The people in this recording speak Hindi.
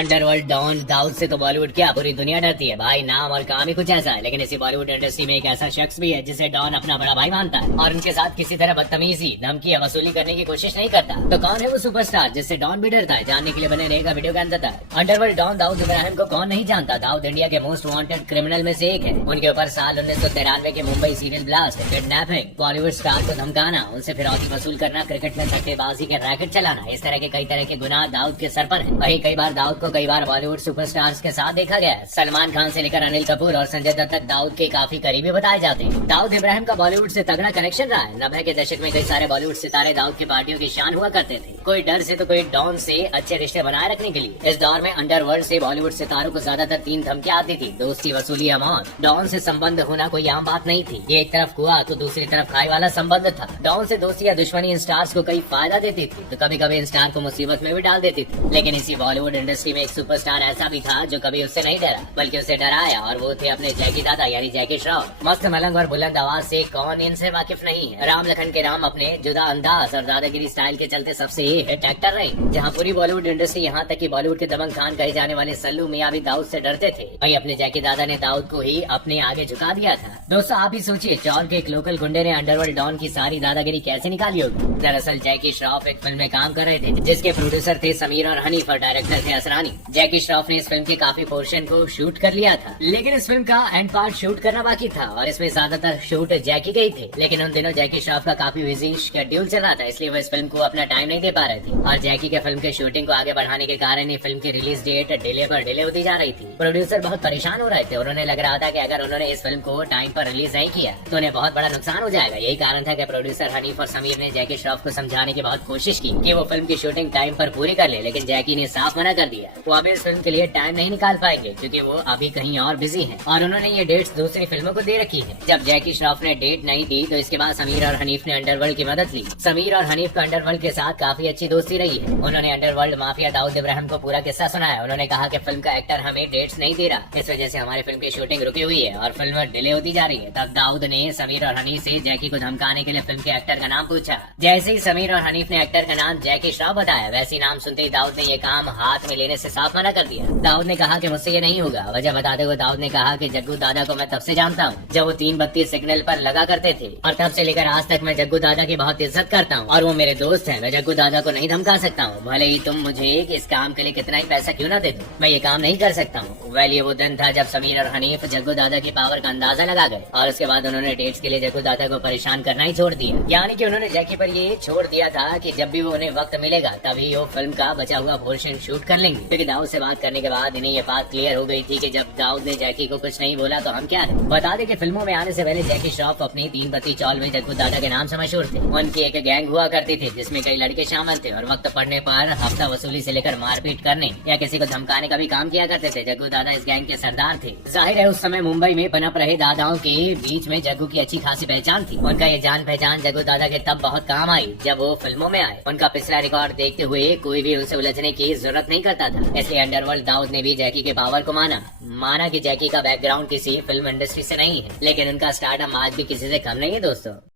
अंडरवर्ल्ड डॉन दाऊद से तो बॉलीवुड क्या पूरी दुनिया डरती है भाई। नाम और काम ही कुछ ऐसा है, लेकिन इसी बॉलीवुड इंडस्ट्री में एक ऐसा शख्स भी है जिसे डॉन अपना बड़ा भाई मानता है और उनके साथ किसी तरह बदतमीजी, धमकी या वसूली करने की कोशिश नहीं करता। तो कौन है वो सुपरस्टार जिससे डॉन भी डरता है? जानने के लिए बने रहेगा वीडियो के अंत तक। अंडरवर्ल्ड डॉन दाऊद इब्राहिम को कौन नहीं जानता। दाऊद इंडिया के मोस्ट वांटेड क्रिमिनल में से एक है। उनके ऊपर साल 1993 के Mumbai serial blast, kidnapping, Bollywood star को धमकाना, उनसे फिरौती वसूल करना, क्रिकेट में सट्टेबाजी के रैकेट चलाना, इस तरह के कई तरह के गुनाह दाऊद के सर पर है। वही कई बार दाऊद को कई बार बॉलीवुड सुपरस्टार्स के साथ देखा गया है। सलमान खान से लेकर अनिल कपूर और संजय दत्त तक दाऊद के काफी करीबी बताए जाते हैं। दाऊद इब्राहिम का बॉलीवुड से तगड़ा कनेक्शन रहा है। 90 के दशक में कई सारे बॉलीवुड सितारे दाऊद की पार्टियों की शान हुआ करते थे। कोई डर से तो कोई डॉन से अच्छे रिश्ते बनाए रखने के लिए। इस दौर में अंडरवर्ल्ड से बॉलीवुड सितारों को ज्यादातर 3 धमकियां आती थी: दोस्ती, वसूली या मौत। डॉन से संबंध होना कोई आम बात नहीं थी। ये एक तरफ कुआ तो दूसरी तरफ खाई वाला संबंध था। डॉन से दोस्ती या दुश्मनी इन स्टार्स को कई फायदा देती थी, तो कभी कभी इन स्टार को मुसीबत में भी डाल देती थी। लेकिन इसी बॉलीवुड इंडस्ट्री में एक सुपरस्टार ऐसा भी था जो कभी उससे नहीं डरा, बल्कि उसे डराया, और वो थे अपने जैकी दादा यानी जैकी श्रॉफ। मस्त मलंग और बुलंद आवाज से कौन इनसे वाकिफ नहीं है। राम लखन के राम अपने जुदा अंदाज और दादागिरी स्टाइल के चलते सबसे हिट एक्टर रहे। जहाँ पूरी बॉलीवुड इंडस्ट्री, यहाँ तक कि बॉलीवुड के दबंग खान कहे जाने वाले सल्लू मियां भी दाऊद से डरते थे। वही अपने जैकी दादा ने दाऊद को ही अपने आगे झुका दिया था। दोस्तों आप ही सोचिए, चौर के एक लोकल गुंडे ने अंडरवर्ल्ड डॉन की सारी दादागिरी कैसे निकाली होगी। दरअसल जैकी श्रॉफ एक फिल्म में काम कर रहे थे जिसके प्रोड्यूसर थे समीर और हनीफ और डायरेक्टर थे असरानी। जैकी श्रॉफ ने इस फिल्म के काफी पोर्शन को शूट कर लिया था, लेकिन इस फिल्म का एंड पार्ट शूट करना बाकी था और इसमें ज्यादातर शूट जैकी के ही थे। लेकिन उन दिनों जैकी श्रॉफ का काफी बिजी शेड्यूल चल रहा था, इसलिए वो इस फिल्म को अपना टाइम नहीं दे पा रहे थे। और जैकी के फिल्म के शूटिंग को आगे बढ़ाने के कारण फिल्म की रिलीज डेट डिले पर डिले होती जा रही थी। प्रोड्यूसर बहुत परेशान हो रहे थे और उन्हें लग रहा था कि अगर उन्होंने इस फिल्म को टाइम पर रिलीज नहीं किया तो उन्हें बहुत बड़ा नुकसान हो जाएगा। यही कारण था कि प्रोड्यूसर हनीफ और समीर ने जैकी श्रॉफ को समझाने की बहुत कोशिश की कि वो फिल्म की शूटिंग टाइम पर पूरी कर ले, लेकिन जैकी ने साफ मना कर दिया। वो अभी इस फिल्म के लिए टाइम नहीं निकाल पाएंगे क्योंकि वो अभी कहीं और बिजी हैं और उन्होंने ये डेट्स दूसरी फिल्मों को दे रखी है। जब जैकी श्रॉफ ने डेट नहीं दी तो इसके बाद समीर और हनीफ ने अंडरवर्ल्ड की मदद ली। समीर और हनीफ का अंडरवर्ल्ड के साथ काफी अच्छी दोस्ती रही है। उन्होंने अंडरवर्ल्ड माफिया दाऊद इब्राहिम को पूरा किस्सा सुनाया। उन्होंने कहा कि फिल्म का एक्टर हमें डेट्स नहीं दे रहा, इस वजह से हमारी फिल्म की शूटिंग रुकी हुई है और फिल्म डिले होती जा रही है। तब दाऊद ने समीर और हनीफ से जैकी को धमकाने के लिए फिल्म के एक्टर का नाम पूछा। जैसे ही समीर और हनीफ ने एक्टर का नाम जैकी श्रॉफ बताया, वैसे ही नाम सुनते ही दाऊद ने ये काम हाथ में लेने से साफ मना कर दिया। दाऊद ने कहा कि मुझसे ये नहीं होगा। वजह बताते हुए दाऊद ने कहा कि जग्गू दादा को मैं तब से जानता हूँ जब वो 3 बत्ती सिग्नल पर लगा करते थे और तब से लेकर आज तक मैं जग्गू दादा की बहुत इज्जत करता हूँ और वो मेरे दोस्त हैं। मैं जग्गू दादा को नहीं धमका सकता हूँ, भले ही तुम मुझे इस काम के लिए कितना ही पैसा क्यों ना दे दो, मैं ये काम नहीं कर सकता हूँ। वेल ये वो दिन था जब समीर और हनीफ जग्गू दादा की पावर का अंदाजा लगा गए और उसके बाद उन्होंने डेट्स के लिए जग्गू दादा को परेशान करना ही छोड़ दिया। यानी कि उन्होंने जैकी पर ये छोड़ दिया था कि जब भी वो उन्हें वक्त मिलेगा तभी वो फिल्म का बचा हुआ पोर्शन शूट कर लेंगे। क्योंकि दाऊद से बात करने के बाद इन्हें ये बात क्लियर हो गई थी कि जब दाऊद ने जैकी को कुछ नहीं बोला तो हम क्या है। बता दें कि फिल्मों में आने से पहले जैकी श्रॉफ अपनी 3 बत्ती चौल में जग्गू दादा के नाम से मशहूर थे। उनकी एक गैंग हुआ करती थी जिसमें कई लड़के शामिल थे और वक्त पड़ने पर हफ्ता वसूली से लेकर मारपीट करने या किसी को धमकाने का भी काम किया करते थे। जग्गू दादा इस गैंग के सरदार थे। जाहिर है उस समय मुंबई में पनप रहे दादाओं के बीच में जग्गू की अच्छी खासी पहचान थी। उनका ये जान पहचान जग्गू दादा के तब बहुत काम आई जब वो फिल्मों में आए। उनका पिछला रिकॉर्ड देखते हुए कोई भी उनसे उलझने की जरूरत नहीं करता था। इसलिए अंडरवर्ल्ड दाऊद ने भी जैकी के पावर को माना कि जैकी का बैकग्राउंड किसी फिल्म इंडस्ट्री से नहीं है, लेकिन उनका स्टारडम आज भी किसी से कम नहीं है दोस्तों।